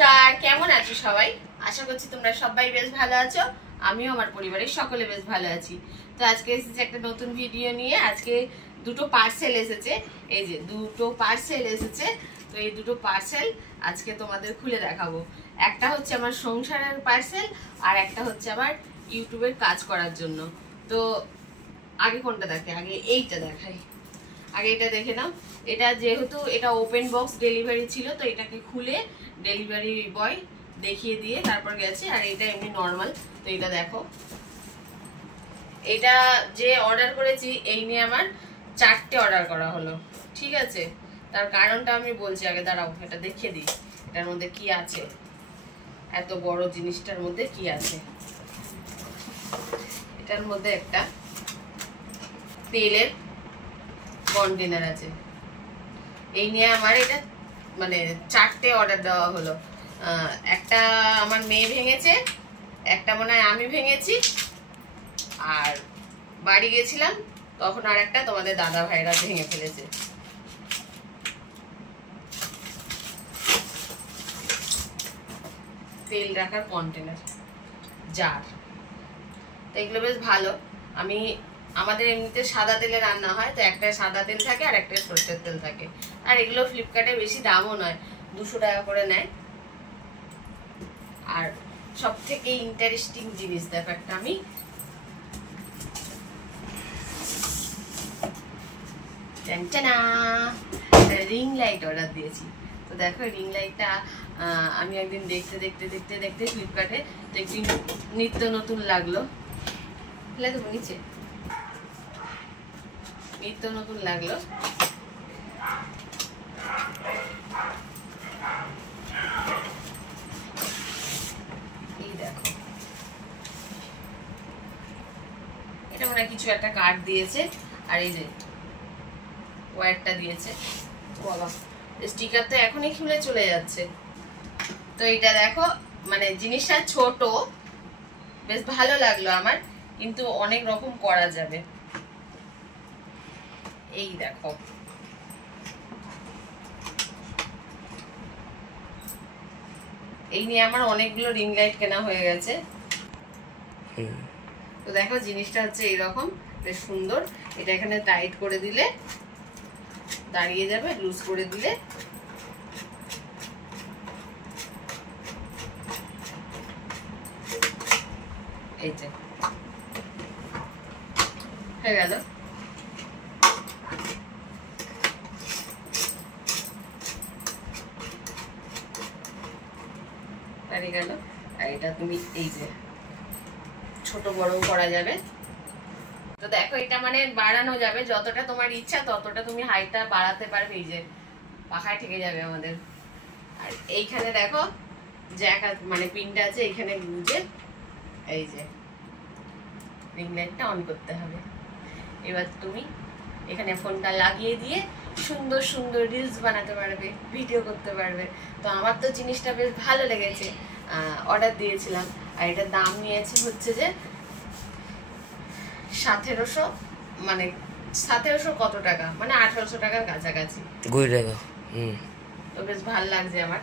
নমস্কার, কেমন আছো সবাই? আশা করছি তোমরা সবাই বেশ ভালো আছো। আমিও আমার পরিবারের সকলে বেশ ভালো আছি। তো আজকে এসেছে একটা নতুন ভিডিও নিয়ে। আজকে দুটো পার্সেল এসেছে, এই যে দুটো পার্সেল এসেছে। তো এই দুটো পার্সেল আজকে তোমাদের খুলে দেখাবো। একটা হচ্ছে আমার সংসারের পার্সেল, আর একটা হচ্ছে আমার ইউটিউবের কাজ করার জন্য। তো আগে কোনটা দেখে? আগে এইটা দেখাই। আগে এটা দেখে নাও। এটা যেহেতু এটা ওপেন বক্স ডেলিভারি ছিল, তো এটাকে খুলে ডেলিভারি বয় দেখিয়ে দিয়ে তারপর গেছে। আর এটা এমনি নর্মাল। তো এটা দেখো, এটা যে অর্ডার করেছি এই নিয়ে আমার 4টে অর্ডার করা হলো, ঠিক আছে? তার কারণটা আমি বলছি, আগে দাঁড়াও এটা দেখিয়ে দিই এটার মধ্যে কি আছে। এত বড় জিনিসটার মধ্যে কি আছে? এটার মধ্যে একটা তেলের কন্টেনার আছে। এই নিয়ে আমার এটা মানে 4টে অর্ডার দেওয়া হলো। একটা আমার মেয়ে ভেঙেছে, একটা মনে হয় আমি ভেঙেছি, আর বাড়ি গেছিলাম তখন আর একটা তোমাদের দাদা ভাইরা ভেঙে ফেলেছে। তেল রাখার কন্টেনার, জার। তো এগুলো বেশ ভালো। আমাদের এমনিতে সাদা তেলে রান্না হয়, তো একটা সাদা তেল থাকে আর একটা সরষের তেল থাকে। আর এগুলো ফ্লিপকার্টে বেশি দামও নয়, 200 টাকা করে নেয়। আর সব থেকে ইন্টারেস্টিং জিনিস দেখো, একটা আমি রিং লাইট অর্ডার দিয়েছি। তো দেখো রিং লাইটটা আমি একদিন দেখতে দেখতে দেখতে দেখতে ফ্লিপকার্টে তো একটি নিত্য নতুন লাগলো। ফেলে দেবো নিচে। নিত্য নতুন লাগলো। এই দেখো, এটা মনে হয় কিছু একটা কার্ড দিয়েছে, আর এই যে ওয়্যারটা দিয়েছে। বাবা, স্টিকার তো এখনই খুলে চলে যাচ্ছে। তো এটা দেখো, মানে জিনিসটা ছোট, বেশ ভালো লাগলো আমার, কিন্তু অনেক রকম করা যাবে। এই দেখো, এই নিয়ে আমার অনেকগুলো রিং লাইট কেনা হয়ে গেছে। তো দেখো জিনিসটা হচ্ছে এইরকম, বেশ সুন্দর। এটা এখানে টাইট করে দিলে দাঁড়িয়ে যাবে, লুজ করে দিলে এই যে হয়ে গেল। দাঁড়িয়ে গেল। আর এটা তুমি এই যে ছোট বড় করা যাবে। তো দেখো এটা মানে বাড়ানো যাবে, যতটা তোমার ইচ্ছা ততটা তুমি হাইটটা বাড়াতে পারবে। এই যে পাখায় ঠেকে যাবে আমাদের। আর এইখানে দেখো জ্যাক মানে পিনটা আছে, এইখানে গুঁজে এই যে রিং লাইটটা অন করতে হবে। এবার তুমি এখানে ফোনটা লাগিয়ে দিয়ে সুন্দর সুন্দর রিলস বানাতে পারবে, ভিডিও করতে পারবে। তো আমার তো জিনিসটা বেশ ভালো লেগেছে, অর্ডার দিয়েছিলাম। আর এটার দাম নিয়েছে হচ্ছে যে 1700, মানে 1700 কত টাকা, মানে 1800 টাকার কাছাকাছি। তো বেশ ভালো লাগছে আমার।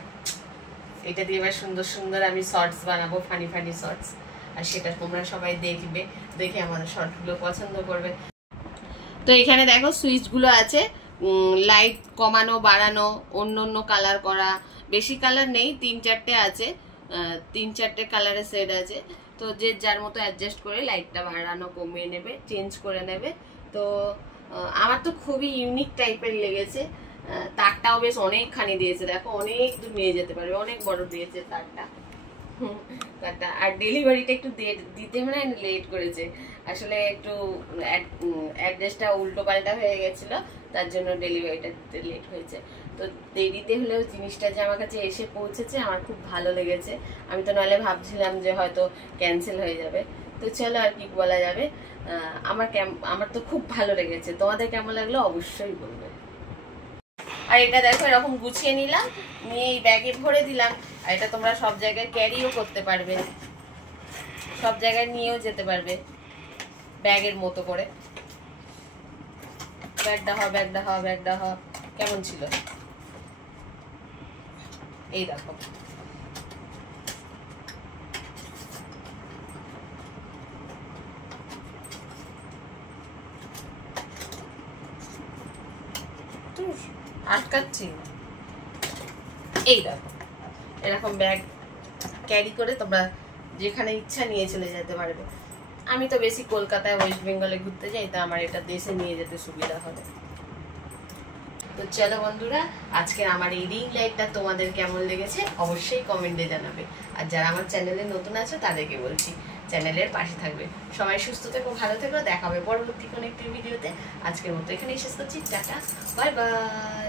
এটা দিয়ে এবার সুন্দর সুন্দর আমি শর্টস বানাবো, ফানি ফানি শর্টস। আর সেটা তোমরা সবাই দেখবে, দেখে আমাদের শর্টগুলো পছন্দ করবে। তো এখানে দেখো সুইচগুলো আছে, লাইট কমানো বাড়ানো, অন্য অন্য কালার করা। বেশি কালার নেই, 3-4টে আছে, 3-4টে কালারের সেট আছে। তো যে যার মতো অ্যাডজাস্ট করে লাইটটা বাড়ানো কমিয়ে নেবে, চেঞ্জ করে নেবে। তো আমার তো খুবই ইউনিক টাইপের লেগেছে। তারটাও বেশ অনেকখানি দিয়েছে, দেখো অনেক দূর নিয়ে যেতে পারবে, অনেক বড় দিয়েছে তারটা। আর ডেলিভারিটা একটু দিতে মানে লেট করেছে, আসলে একটু অ্যাড্রেসটা উল্টো পাল্টা হয়ে গেছিল, তার জন্য ডেলিভারিটা দিতে লেট হয়েছে। তো দেরিতে হলেও জিনিসটা যে আমার কাছে এসে পৌঁছেছে আমার খুব ভালো লেগেছে। আমি তো নাহলে ভাবছিলাম যে হয়তো ক্যান্সেল হয়ে যাবে। তো চলো আর কি বলা যাবে, আমার তো খুব ভালো লেগেছে। তোমাদের কেমন লাগলো অবশ্যই বলবে। আর এটা দেখো এরকম গুছিয়ে নিলাম, নিয়ে এই ব্যাগে ভরে দিলাম। আর এটা তোমরা সব জায়গায় ক্যারিও করতে পারবে, সব জায়গায় নিয়েও যেতে পারবে ব্যাগের মতো করে। ব্যাগটা কেমন ছিল? এই দেখো আটকাচ্ছি। এই দেখো এরকম ব্যাগ ক্যারি করে তোমরা যেখানে ইচ্ছা নিয়ে চলে যেতে পারবে। আমি তো বেশি কলকাতায় ওয়েস্ট বেঙ্গলে ঘুরতে যাই, তো আমার এটা দেশে নিয়ে যেতে সুবিধা হবে। তো চলো বন্ধুরা, আজকে আমার এই রিং লাইটটা তোমাদের কেমন লেগেছে অবশ্যই কমেন্টে জানাবে। আর যারা আমার চ্যানেলে নতুন আছে তাদেরকে বলছি চ্যানেলের পাশে থাকবে। সবাই সুস্থ থেকো, ভালো থেকো, দেখা হবে পরবর্তী কোনো একটি ভিডিওতে। আজকের মতো এখানেই শেষ করছি, টাটা, বাই বাই।